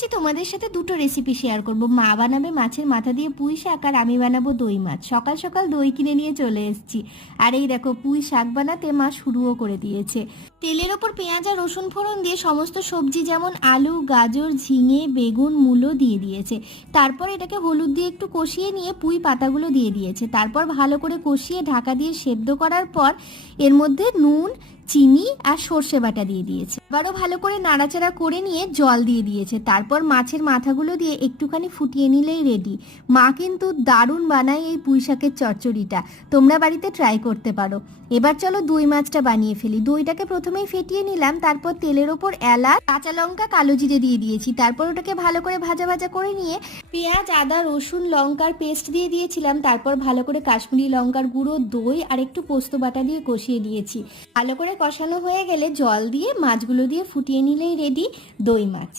ভেবেছি তোমাদের সাথে দুটো রেসিপি শেয়ার করব। মা বানাবে মাছের মাথা দিয়ে পুঁই শাক, আর আমি বানাবো দই মাছ। সকাল সকাল দই কিনে নিয়ে চলে এসেছি। আর এই দেখো, পুঁই শাক বানাতে মা শুরুও করে দিয়েছে। তেলের ওপর পেঁয়াজ আর রসুন ফোড়ন দিয়ে সমস্ত সবজি যেমন আলু, গাজর, ঝিঙে, বেগুন, মূলো দিয়ে দিয়েছে। তারপর এটাকে হলুদ দিয়ে একটু কষিয়ে নিয়ে পুঁই পাতাগুলো দিয়ে দিয়েছে। তারপর ভালো করে কষিয়ে ঢাকা দিয়ে সেদ্ধ করার পর এর মধ্যে নুন, চিনি আর সর্ষে বাটা দিয়ে দিয়েছে। আবারও ভালো করে নাড়াচাড়া করে নিয়ে জল দিয়ে দিয়েছে। তারপর মাছের মাথাগুলো দিয়ে একটুখানি ফুটিয়ে নিলেই রেডি। মা কিন্তু দারুণ বানায় এই পুঁই শাকের চচ্চড়িটা। তোমরা বাড়িতে ট্রাই করতে পারো। এবার চলো দই মাছটা বানিয়ে ফেলি। দইটাকে প্রথমেই ফেটিয়ে নিলাম, তারপর তেলের ওপর এলাচ, কাঁচা লঙ্কা, কালো জিরে দিয়ে দিয়েছি। তারপর ওটাকে ভালো করে ভাজা ভাজা করে নিয়ে পেঁয়াজ, আদা, রসুন, লঙ্কার পেস্ট দিয়ে দিয়েছিলাম। তারপর ভালো করে কাশ্মীরি লঙ্কার গুঁড়ো, দই আর একটু পোস্ত বাটা দিয়ে কষিয়ে দিয়েছি। ভালো করে কষানো হয়ে গেলে জল দিয়ে মাছগুলো দিয়ে ফুটিয়ে নিলেই রেডি দই মাছ।